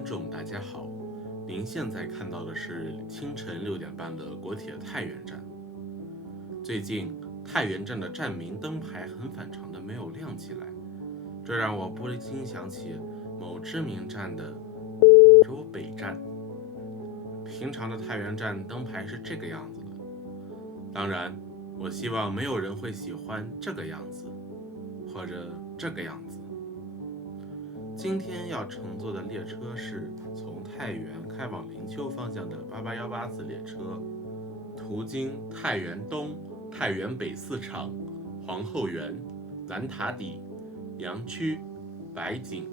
观众，大家好，您现在看到的是清晨6点半的国铁太原站。最近太原站的站名灯牌很反常的没有亮起来，这让我不禁想起某知名站的州北站。平常的太原站灯牌是这个样子的，当然，我希望没有人会喜欢这个样子，或者这个样子。今天要乘坐的列车是从太原开往灵丘方向的8818次列车，途经太原东、太原北4场、皇后园、兰塔底、阳区、白井、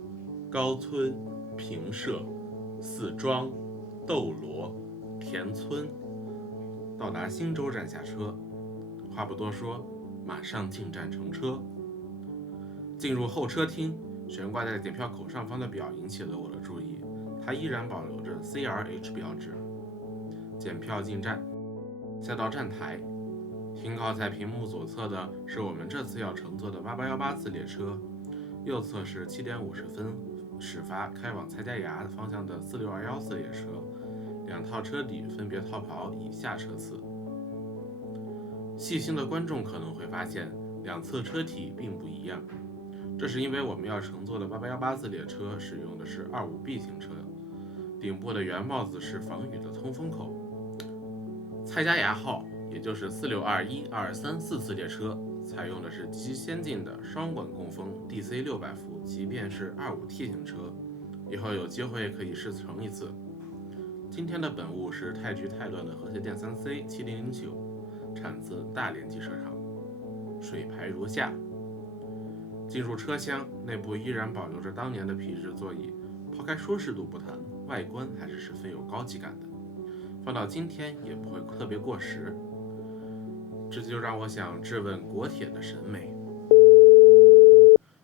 高村、平社、四庄、斗罗、田村，到达新洲站下车。话不多说，马上进站乘车。进入候车厅，悬挂在检票口上方的表引起了我的注意，它依然保留着 CRH 标志。检票进站，下到站台，停靠在屏幕左侧的是我们这次要乘坐的8818次列车，右侧是7点50分始发开往蔡家崖方向的46214次列车，两套车底分别套跑以下车次。细心的观众可能会发现，两侧车体并不一样。这是因为我们要乘坐的8818次列车使用的是25B 型车，顶部的圆帽子是防雨的通风口。蔡家崖号，也就是4621234次列车，采用的是极先进的双管共风 DC600伏，即便是25T 型车，以后有机会可以试乘一次。今天的本物是太局太乱的和谐电 3C7009，产自大连机车厂，水牌如下。进入车厢，内部依然保留着当年的皮质座椅，抛开舒适度不谈，外观还是十分有高级感的，放到今天也不会特别过时。这就让我想质问国铁的审美。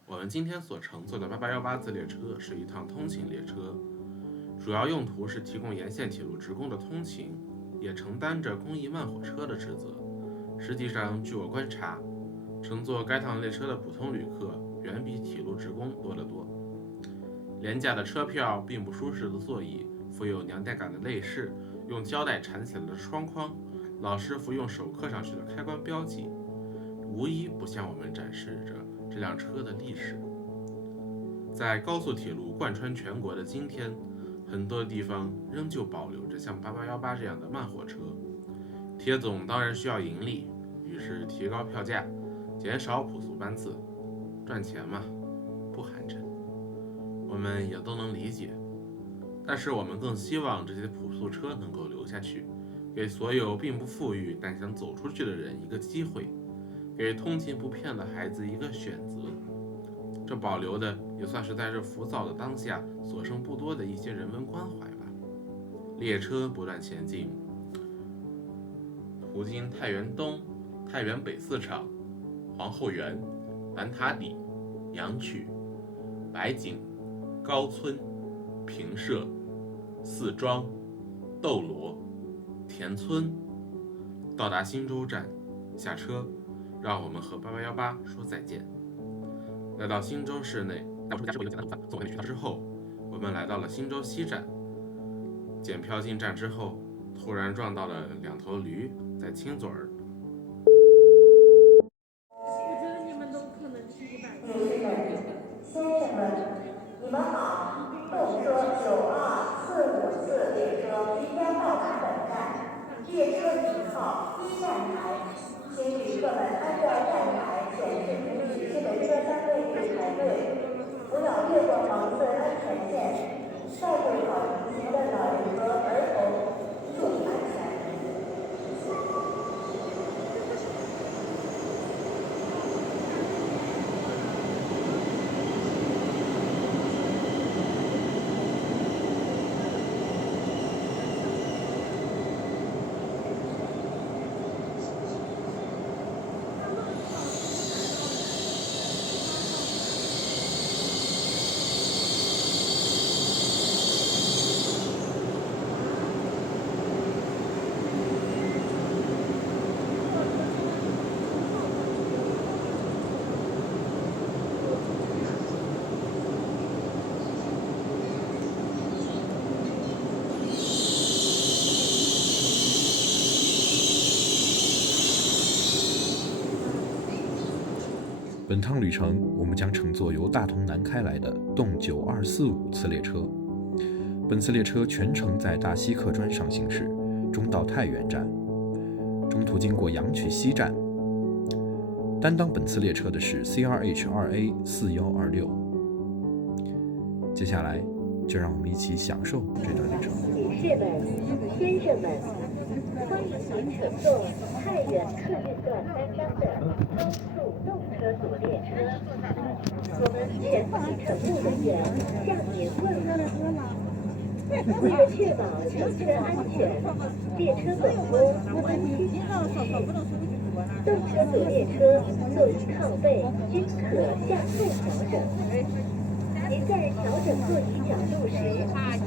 我们今天所乘坐的8818次列车是一趟通勤列车，主要用途是提供沿线铁路职工的通勤，也承担着公益慢火车的职责。实际上，据我观察，乘坐该趟列车的普通旅客远比铁路职工多得多。廉价的车票，并不舒适的座椅，富有年代感的内饰，用胶带缠起来的窗框，老师傅用手刻上去的开关标记，无一不向我们展示着这辆车的历史。在高速铁路贯穿全国的今天，很多地方仍旧保留着像8818这样的慢火车。铁总当然需要盈利，于是提高票价，减少普速班次，赚钱嘛，不寒碜，我们也都能理解。但是我们更希望这些普速车能够留下去，给所有并不富裕但想走出去的人一个机会，给通勤不骗的孩子一个选择。这保留的也算是在这浮躁的当下所剩不多的一些人文关怀吧。列车不断前进，途经太原东、太原北4场、皇后园、兰塔底、阳曲、白井、高村、平社、四庄、斗罗、田村，到达新洲站下车，让我们和8818说再见。来到新洲市内，带我出家之后一个简单午饭，送我回去之后，我们来到了新洲西站。检票进站之后，突然撞到了两头驴在亲嘴儿。我觉得你们都可能听不懂。女士们、先生们，你们好！动车92454列车即将到达本站，列车停靠1站台，请旅客们按照站台显示您指示的车厢位置排队，不要越过黄色安全线，照顾好同行的老人和儿童，注意安全。本趟旅程，我们将乘坐由大同南开来的动9245次列车。本次列车全程在大西客专上行驶，终到太原站，中途经过阳曲西站。担当本次列车的是 CRH2A4126。接下来，就让我们一起享受这段旅程。女士们、先生们，欢迎您乘坐太原客运段担当的高速动车组列车。我们全体乘务人员向您问好。为了确保乘车安全，列车广播温馨提示：动车组列车座椅靠背均可向后调整。您在调整座椅角度时，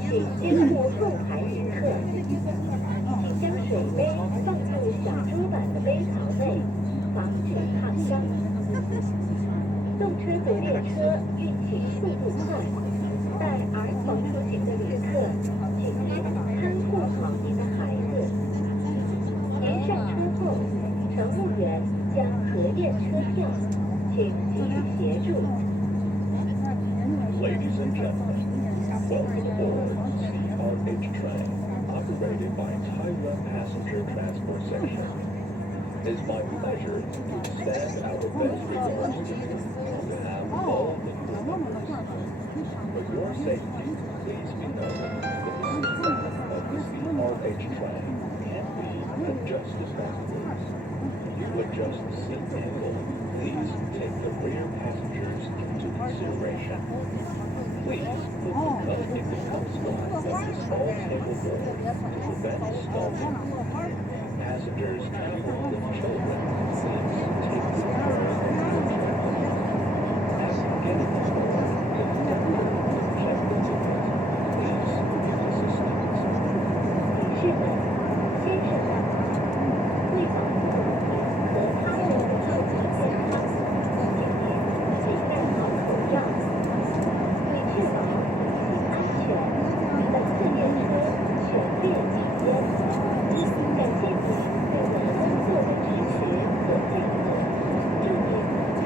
请兼顾后排旅客，请将水杯放入小桌板的杯槽内，防止烫伤。动车组列车运行速度快，带儿童出行的旅客，请您看护好您的孩子。您上车后，乘务员将核验车票，请给予协助。Ladies and gentlemen, welcome aboard CRH train operated by Taiwan Passenger Transport Section. It is my pleasure to extend our best regards to you on behalf of all the crew members. For your safety, please be noted that the seatbelt of the CRH train can be adjusted backwards. When you adjust the seat angle, please take the rear passengers into consideration. Please put the cup in the cup slot of the small table door to prevent stalling. Passengers traveling with children, please take the cars in the train. After getting on board, if you are willing to check the ticket, please give assistance. 女士们、先生们，为保护您和他人的身体健康，请您佩戴好口罩。为确保出行安全，本次列车全列禁烟。感谢您对我们工作的支持和配合，祝您旅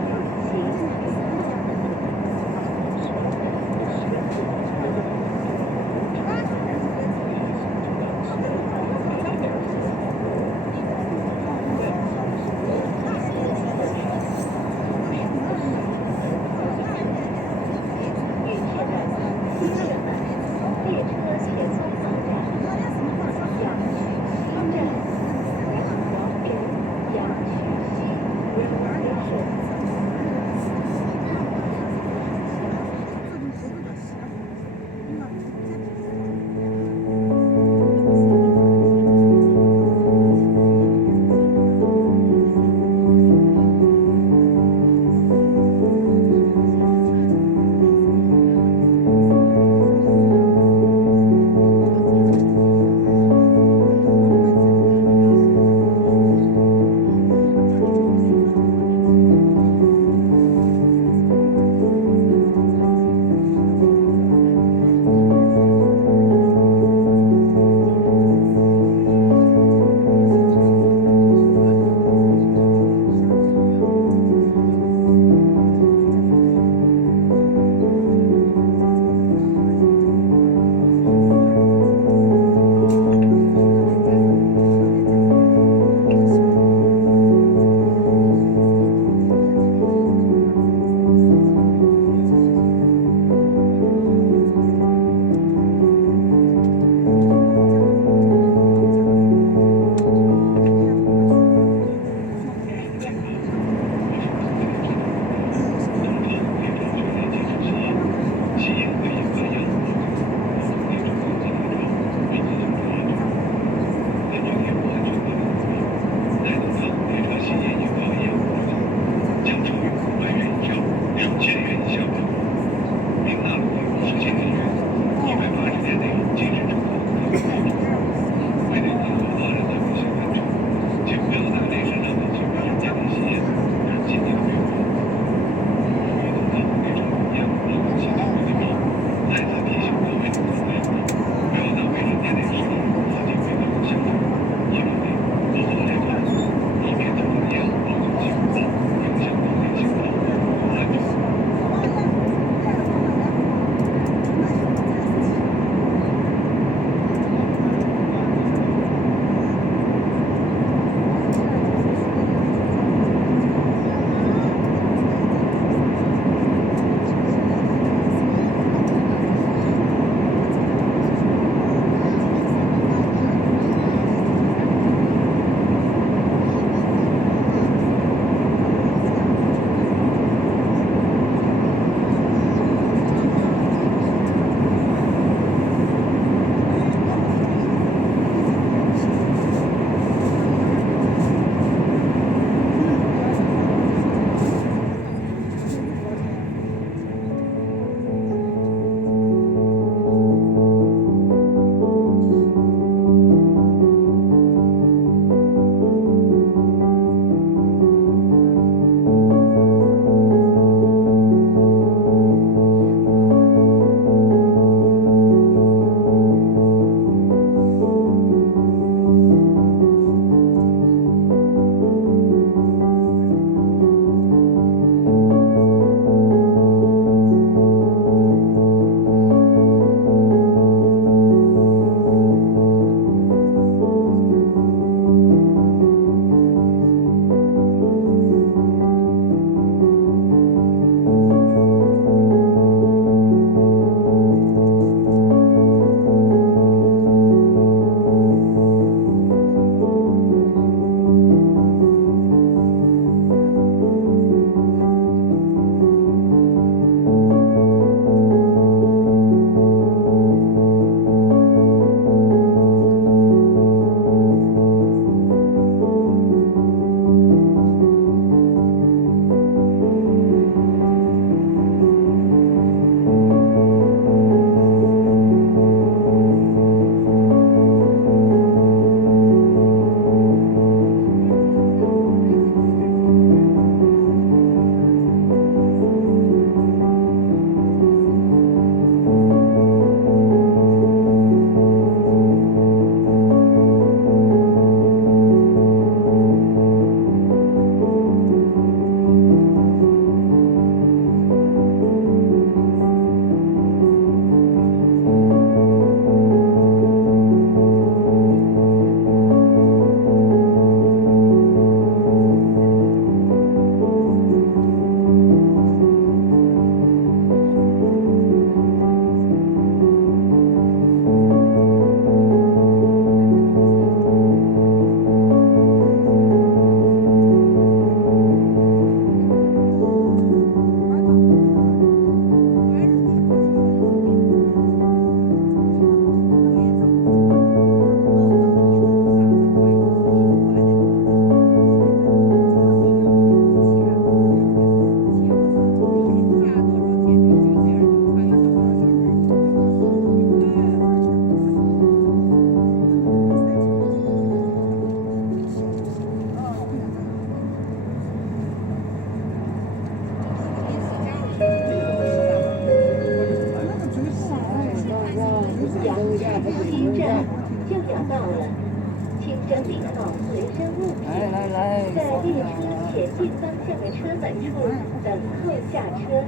前进方向的车门处等候下车。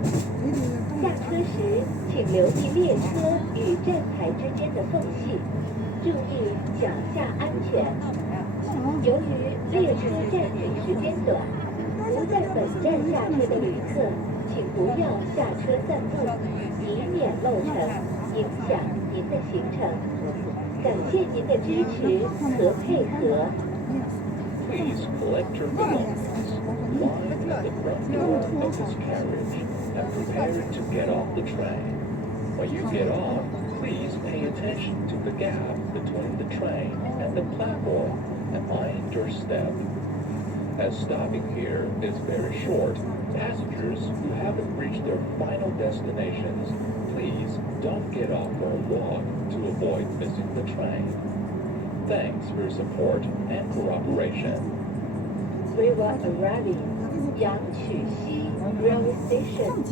下车时，请留意列车与站台之间的缝隙，注意脚下安全。由于列车站停时间短，不在本站下车的旅客，请不要下车散步，以免漏乘，影响您的行程。感谢您的支持和配合。Please collect your belongings, line at the front door of this carriage, and prepare to get off the train. When you get off, please pay attention to the gap between the train and the platform and mind your step. As stopping here is very short, passengers who haven't reached their final destinations, please don't get off for a walk to avoid missing the train. Thanks for your support and cooperation. We were arriving Yangquxi Railway Station.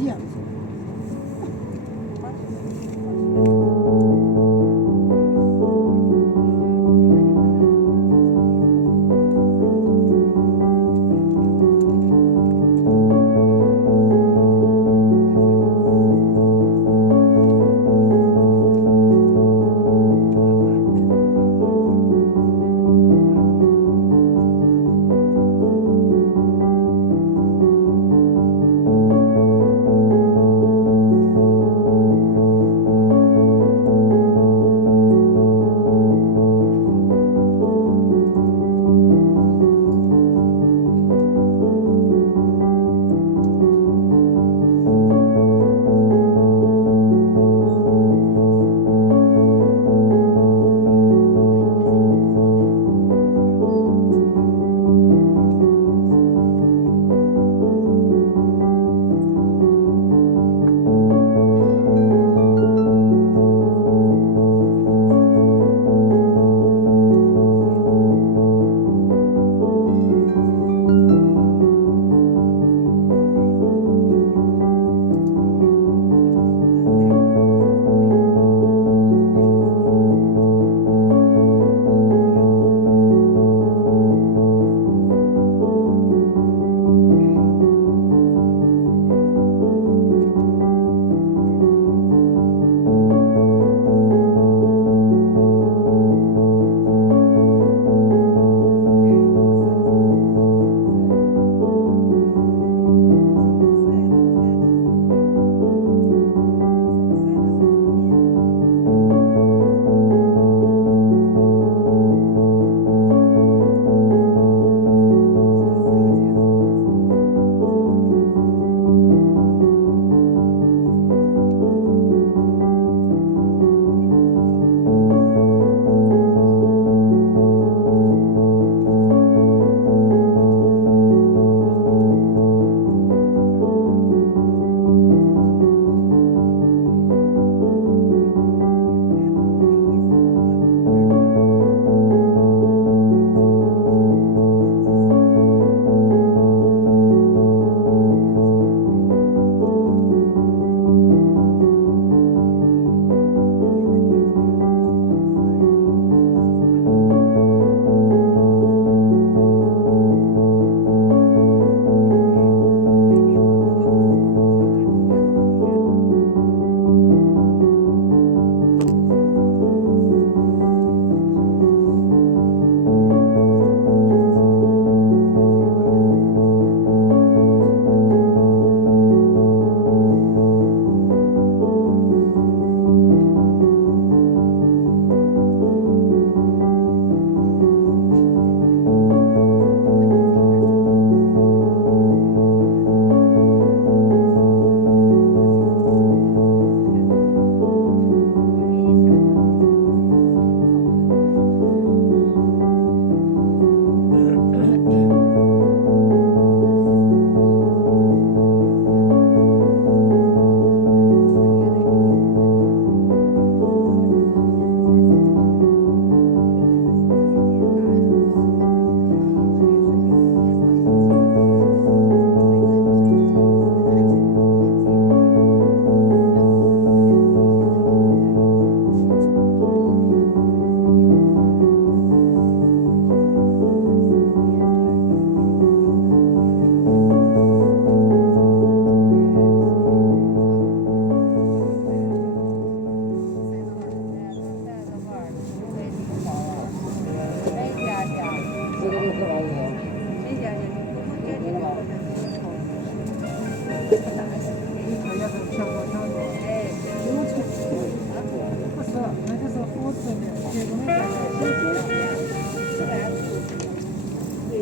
女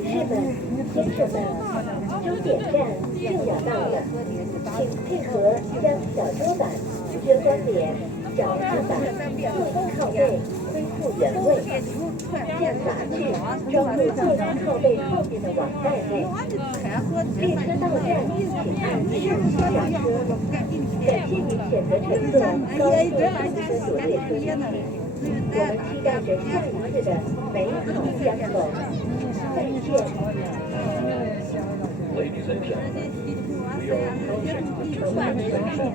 士们、先生们，终点站就要到了，请配合将小桌板、宣光点、脚踏板自动靠背恢复原位，将把具装入自动靠背后面的网袋内。列车到站，请按顺序下车。感谢您选择乘坐高速公车列车机器，我们期待着下一次的美好相逢。再见。 Ladies and gentlemen, we are approaching the terminal station.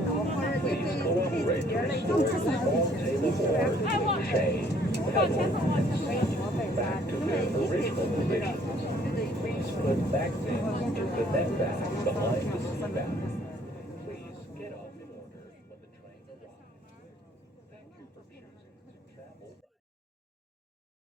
Please cooperate to restore all table chain, pedal, back to their original position. Please put back pins in the net bags behind the seat back.